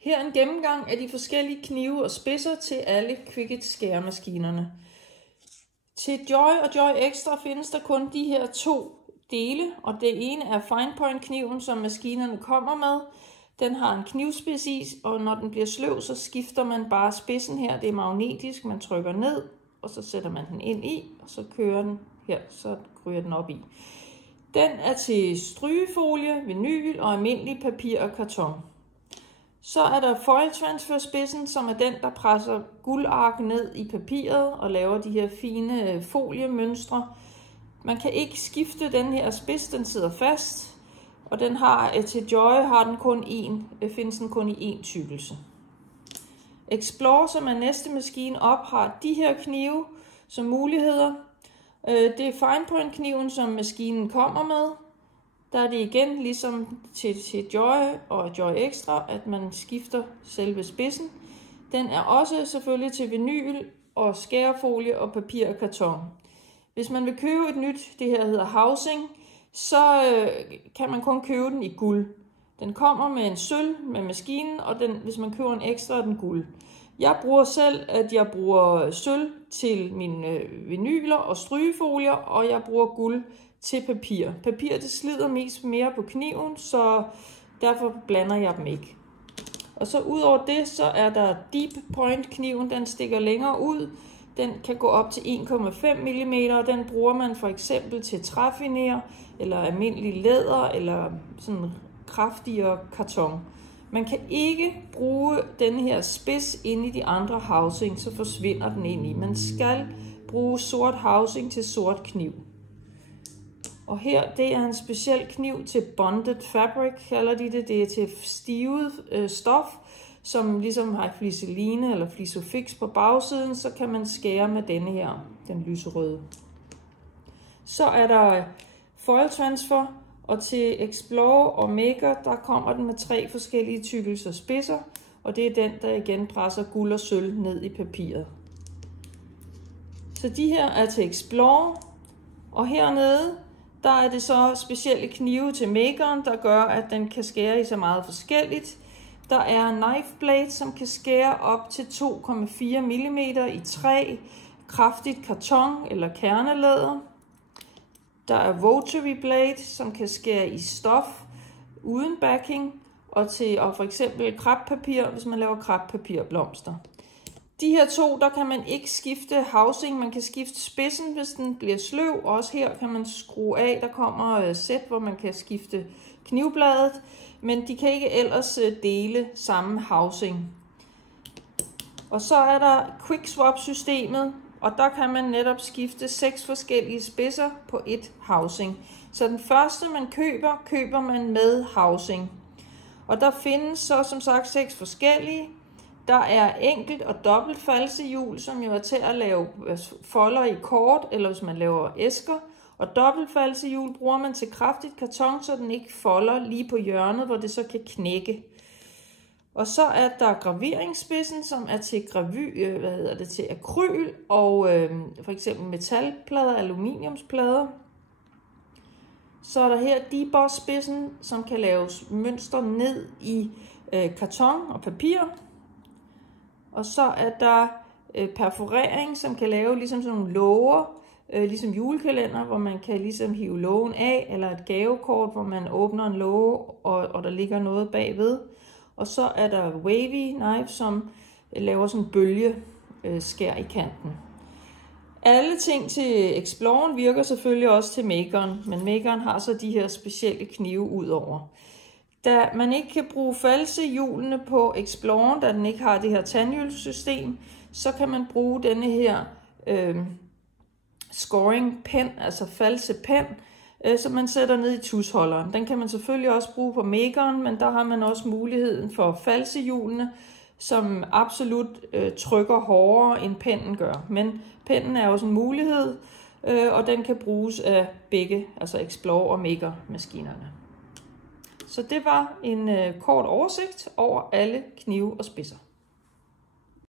Her er en gennemgang af de forskellige knive og spidser til alle Cricut skæremaskinerne. Til Joy og Joy Extra findes der kun de her to dele, og det ene er fine point kniven, som maskinerne kommer med. Den har en knivspids i, og når den bliver sløv, så skifter man bare spidsen her. Det er magnetisk, man trykker ned, og så sætter man den ind i, og så kører den her, så ryger den op i. Den er til strygefolie, vinyl og almindelig papir og karton. Så er der foil transfer spidsen, som er den, der presser guldark ned i papiret og laver de her fine foliemønstre. Man kan ikke skifte den her spids, den sidder fast, og den har til Joy findes den kun i én tykkelse. Explore, som er næste maskine op, har de her knive som muligheder. Det er fine point kniven, som maskinen kommer med. Der er det igen ligesom til Joy og Joy Extra, at man skifter selve spidsen. Den er også selvfølgelig til vinyl og skærefolie og papir og karton. Hvis man vil købe et nyt, det her hedder housing, så kan man kun købe den i guld. Den kommer med en sølv med maskinen, og hvis man køber en ekstra, er den guld. Jeg bruger selv, at jeg bruger sølv til mine vinyler og strygefolier, og jeg bruger guld til papir. Papir det slider mest mere på kniven, så derfor blander jeg dem ikke. Og så ud over det, så er der deep point kniven, den stikker længere ud. Den kan gå op til 1,5 mm, og den bruger man for eksempel til træfiner, eller almindelig læder, eller sådan kraftigere karton. Man kan ikke bruge den her spids inde i de andre housing, så forsvinder den ind i. Man skal bruge sort housing til sort kniv. Og her, det er en speciel kniv til bonded fabric, kalder de det. Det er til stivet stof, som ligesom har fliseline eller flisofix på bagsiden, så kan man skære med denne her, den lyserøde. Så er der foil transfer, og til Explore og Maker, der kommer den med 3 forskellige tykkelser spidser, og det er den, der igen presser guld og sølv ned i papiret. Så de her er til Explore, og hernede, der er det så specielle knive til Makeren, der gør, at den kan skære i så meget forskelligt. Der er knife blade, som kan skære op til 2,4 mm i træ, kraftigt karton eller kernelæder. Der er rotary blade, som kan skære i stof uden backing, og for eksempel krabbepapir, hvis man laver krabbepapirblomster. De her to, der kan man ikke skifte housing, man kan skifte spidsen, hvis den bliver sløv. Også her kan man skrue af, der kommer sæt, hvor man kan skifte knivbladet, men de kan ikke ellers dele samme housing. Og så er der quick swap systemet, og der kan man netop skifte 6 forskellige spidser på et housing. Så den første man køber man med housing. Og der findes så som sagt 6 forskellige. Der er enkelt og dobbelt falsehjul, som jo er til at lave folder i kort, eller hvis man laver æsker. Og dobbelt falsehjul bruger man til kraftigt karton, så den ikke folder lige på hjørnet, hvor det så kan knække. Og så er der graveringsspidsen, som er til til akryl og for eksempel metalplader, aluminiumsplader. Så er der her deboss-spidsen, som kan laves mønster ned i karton og papir. Og så er der perforering, som kan lave ligesom sådan nogle låger, ligesom julekalender, hvor man kan ligesom hive lågen af, eller et gavekort, hvor man åbner en låge, og der ligger noget bagved. Og så er der wavy knife, som laver sådan en bølge skær i kanten. Alle ting til Exploren virker selvfølgelig også til Makeren, men Makeren har så de her specielle knive udover. Da man ikke kan bruge falsehjulene på Exploren, da den ikke har det her tandhjulssystem, så kan man bruge denne her scoring pen, altså false pen, som man sætter ned i tusholderen. Den kan man selvfølgelig også bruge på Makeren, men der har man også muligheden for falsehjulene, som absolut trykker hårdere end pennen gør. Men pennen er også en mulighed, og den kan bruges af begge, altså Explore og Maker maskinerne. Så det var en kort oversigt over alle knive og spidser.